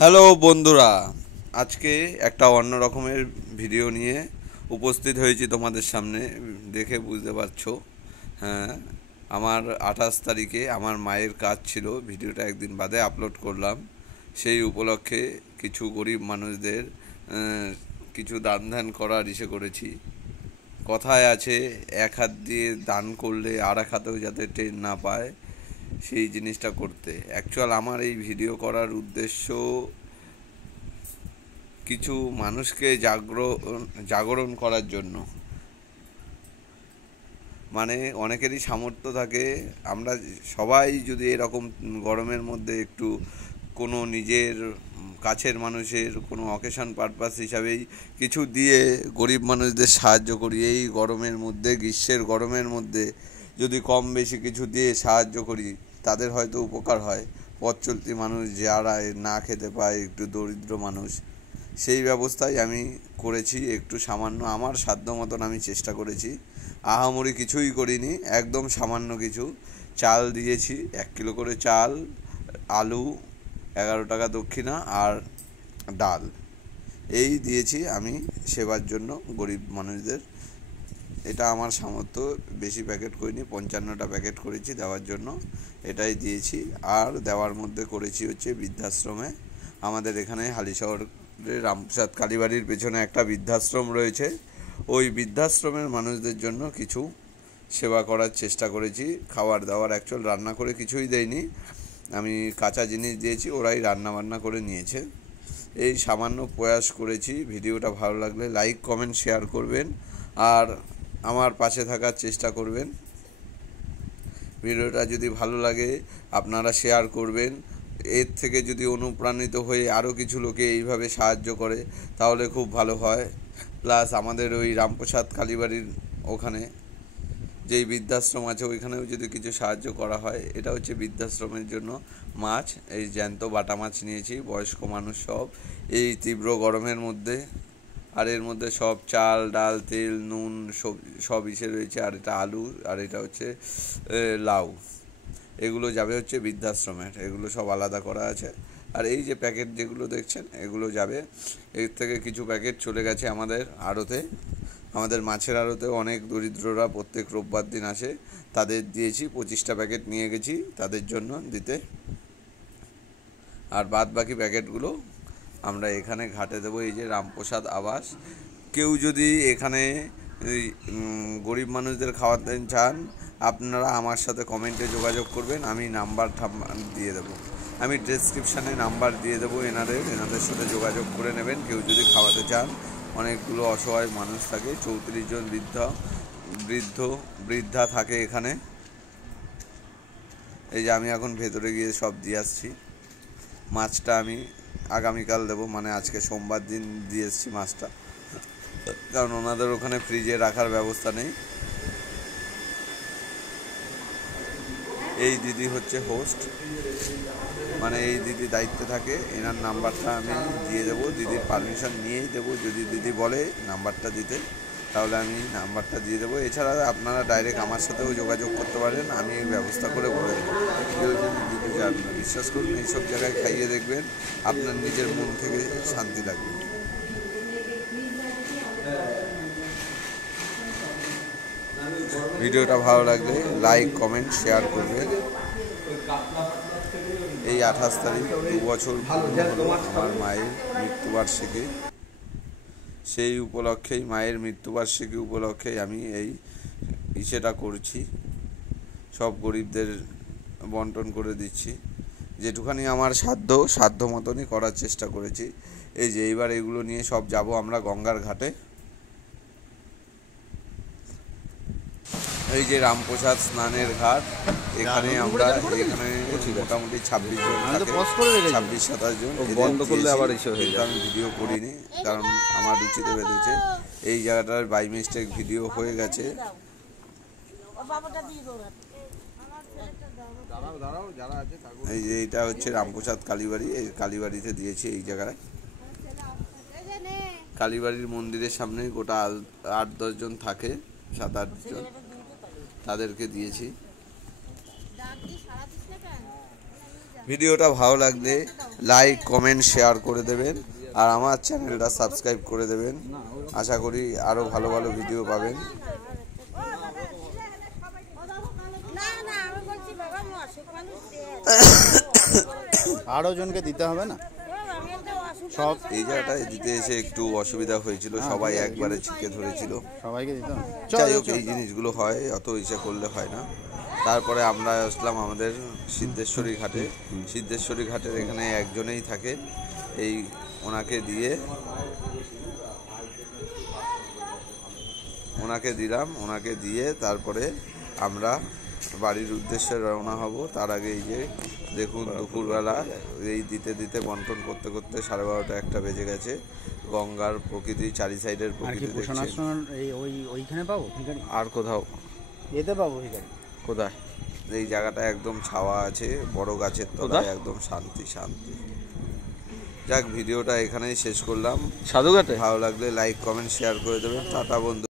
Hello বন্ধুরা, আজকে একটা অন্য রকমের ভিডিও নিয়ে উপস্থিত হয়েছি তোমাদের সামনে। দেখে বুঝতে পারছো। হ্যাঁ, আমার 28 তারিখে আমার মায়ের কাজ ছিল, ভিডিওটা একদিন বাদে আপলোড করলাম। সেই উপলক্ষে কিছু গরিব মানুষদের কিছু দান ধ্যান করার ইসে করেছি। কথায় আছে, এক হাত দিয়ে দান করলে আর এক হাতেও যাতে টের না পায়, সেই জিনিসটা করতে। অ্যাকচুয়াল আমার এই ভিডিও করার উদ্দেশ্য কিছু মানুষকে জাগরণ করার জন্য। মানে অনেকেরই সামর্থ্য থাকে, আমরা সবাই যদি এরকম গরমের মধ্যে একটু কোনো নিজের কাছের মানুষের কোনো অকেশন পারপাস হিসাবেই কিছু দিয়ে গরিব মানুষদের সাহায্য করি। এই গরমের মধ্যে, গ্রীষ্মের গরমের মধ্যে যদি কম বেশি কিছু দিয়ে সাহায্য করি, তাদের হয়তো উপকার হয়। পথ চলতি মানুষ যারা না খেতে পায়, একটু দরিদ্র মানুষ, সেই ব্যবস্থাই আমি করেছি। একটু সামান্য আমার সাধ্য মতন আমি চেষ্টা করেছি। আহামরি কিছুই করিনি, একদম সামান্য কিছু চাল দিয়েছি। 1 কিলো করে চাল, আলু, 11 টাকা দক্ষিণা আর ডাল, এই দিয়েছি আমি সেবার জন্য গরিব মানুষদের। এটা আমার সামর্থ্য, বেশি প্যাকেট করিনি, 55টা প্যাকেট করেছি দেওয়ার জন্য, এটাই দিয়েছি। আর দেওয়ার মধ্যে করেছি হচ্ছে বৃদ্ধাশ্রমে। আমাদের এখানে হালিশহরের রামপ্রসাদ কালীবাড়ির পেছনে একটা বৃদ্ধাশ্রম রয়েছে। ওই বৃদ্ধাশ্রমের মানুষদের জন্য কিছু সেবা করার চেষ্টা করেছি। খাবার দাবার অ্যাকচুয়াল রান্না করে কিছুই দেয়নি, আমি কাঁচা জিনিস দিয়েছি, ওরাই রান্না বান্না করে নিয়েছে। এই সামান্য প্রয়াস করেছি। ভিডিওটা ভালো লাগলে লাইক কমেন্ট শেয়ার করবেন আর আমার পাশে থাকার চেষ্টা করবেন। ভিডিওটা যদি ভালো লাগে আপনারা শেয়ার করবেন। এর থেকে যদি অনুপ্রাণিত হয়ে আরও কিছু লোকে এইভাবে সাহায্য করে তাহলে খুব ভালো হয়। প্লাস আমাদের ওই রামপ্রসাদ কালীবাড়ির ওখানে যেই বৃদ্ধাশ্রম আছে, ওইখানেও যদি কিছু সাহায্য করা হয়। এটা হচ্ছে বৃদ্ধাশ্রমের জন্য মাছ, এই জ্যান্ত বাটা মাছ নিয়েছি, বয়স্ক মানুষ সব এই তীব্র গরমের মধ্যে। আর এর মধ্যে সব চাল ডাল তেল নুন সব ইসে রয়েছে। আর এটা আলু, আর এটা হচ্ছে লাউ। এগুলো যাবে হচ্ছে বৃদ্ধাশ্রমের, এগুলো সব আলাদা করা আছে। আর এই যে প্যাকেট যেগুলো দেখছেন, এগুলো যাবে। এর থেকে কিছু প্যাকেট চলে গেছে আমাদের আড়তে, আমাদের মাছের আড়তে অনেক দরিদ্ররা প্রত্যেক রোববার দিন আসে, তাদের দিয়েছি। 25টা প্যাকেট নিয়ে গেছি তাদের জন্য দিতে। আর বাদ বাকি প্যাকেটগুলো আমরা এখানে ঘাটে দেবো। এই যে রামপ্রসাদ আবাস, কেউ যদি এখানে গরিব মানুষদের খাওয়াতে চান, আপনারা আমার সাথে কমেন্টে যোগাযোগ করবেন, আমি নাম্বার দিয়ে দেবো। আমি ডেসক্রিপশানে নাম্বার দিয়ে দেবো এনাদের সাথে যোগাযোগ করে নেবেন কেউ যদি খাওয়াতে চান। অনেকগুলো অসহায় মানুষ থাকে, 34 জন বৃদ্ধা থাকে এখানে। এই যে আমি এখন ভেতরে গিয়ে সব দিয়ে আসছি। মাছটা আমি আগামীকাল দেবো, মানে আজকে সোমবার দিন দিয়ে এসেছি মাছটা, কারণ ওনাদের ওখানে ফ্রিজে রাখার ব্যবস্থা নেই। এই দিদি হচ্ছে হোস্ট, মানে এই দিদি দায়িত্বে থাকে। এনার নাম্বারটা আমি দিয়ে দেবো, দিদির পারমিশন নিয়েই দেবো। যদি দিদি বলে নাম্বারটা দিতে, তাহলে আমি নাম্বারটা দিয়ে দেবো। এছাড়া আপনারা ডাইরেক্ট আমার সাথেও যোগাযোগ করতে পারেন, আমি ব্যবস্থা করে বলে দেবো। কেউ যদি দিতে চান, বিশ্বাস করুন এইসব জায়গায় খাইয়ে দেখবেন, আপনার নিজের মন থেকে শান্তি লাগবে। ভিডিওটা ভালো লাগলে লাইক কমেন্ট শেয়ার করবেন। এই 28 তারিখ 2 বছর আমার মায়ের মৃত্যুবার্ষিকী, সেই উপলক্ষেই, মায়ের মৃত্যুবার্ষিকী উপলক্ষেই আমি এই ইসেটা করছি। সব গরিবদের বন্টন করে দিচ্ছি, যেটুখানি আমার সাধ্য মতনই করার চেষ্টা করেছি। এই যে এইবার এগুলো নিয়ে সব যাব আমরা গঙ্গার ঘাটে। এই যে রামপ্রসাদ স্নানের ঘাট, এখানে আমরা এখানে মোটামুটি 26 জন থাকে, 26-27 জন। বন্ধ করলে আবার এসে হয়ে যায়। আমি ভিডিও করিনি কারণ আমার রুচিতে বেঁধেছে। এই জায়গাটার বাই মিস্টেক ভিডিও হয়ে গেছে। এই যে এটা হচ্ছে রামপ্রসাদ কালীবাড়ি, এই কালীবাড়িতে দিয়েছি। এই জায়গায় কালীবাড়ির মন্দিরের সামনে গোটা 8-10 জন থাকে, 7-8 জন, তাদেরকে দিয়েছি। ভিডিওটা ভালো লাগলে লাইক কমেন্ট শেয়ার করে দেবেন, আর আমার চ্যানেলটা সাবস্ক্রাইব করে দেবেন। আশা করি আরও ভালো ভালো ভিডিও পাবেন। আরো জনকে দিতে হবে না সব? এই জায়গাটায় দিতে এসে একটু অসুবিধা হয়েছিল, সবাই একবারে ছিটকে ধরেছিল। সবাইকে দিতে হবে। যাই হোক, এই জিনিসগুলো হয়, অত ইচ্ছা করলে হয় না। তারপরে আমরা আসলাম আমাদের সিদ্ধেশ্বরী ঘাটে। সিদ্ধেশ্বরী ঘাটের এখানে একজনেই থাকে, এই ওনাকে দিলাম, ওনাকে দিয়ে তারপরে আমরা বাড়ির উদ্দেশ্যে রওনা হব। তার আগে এই যে দেখুন, দুপুরবেলা এই দিতে দিতে বন্টন করতে করতে 12:30 একটা বেজে গেছে। গঙ্গার প্রকৃতি, চারি সাইডের প্রকৃতি দেখছেন। ওইখানে পাবো আর কোথাও এতে পাবো? কোথায়? এই জায়গাটা একদম ছাওয়া আছে, বড় গাছের তলায়, একদম শান্তি। যাক, ভিডিওটা এখানেই শেষ করলাম। সাধুঘাটে ভালো লাগলে লাইক কমেন্ট শেয়ার করে দেবেন। টাটা বন্ধু।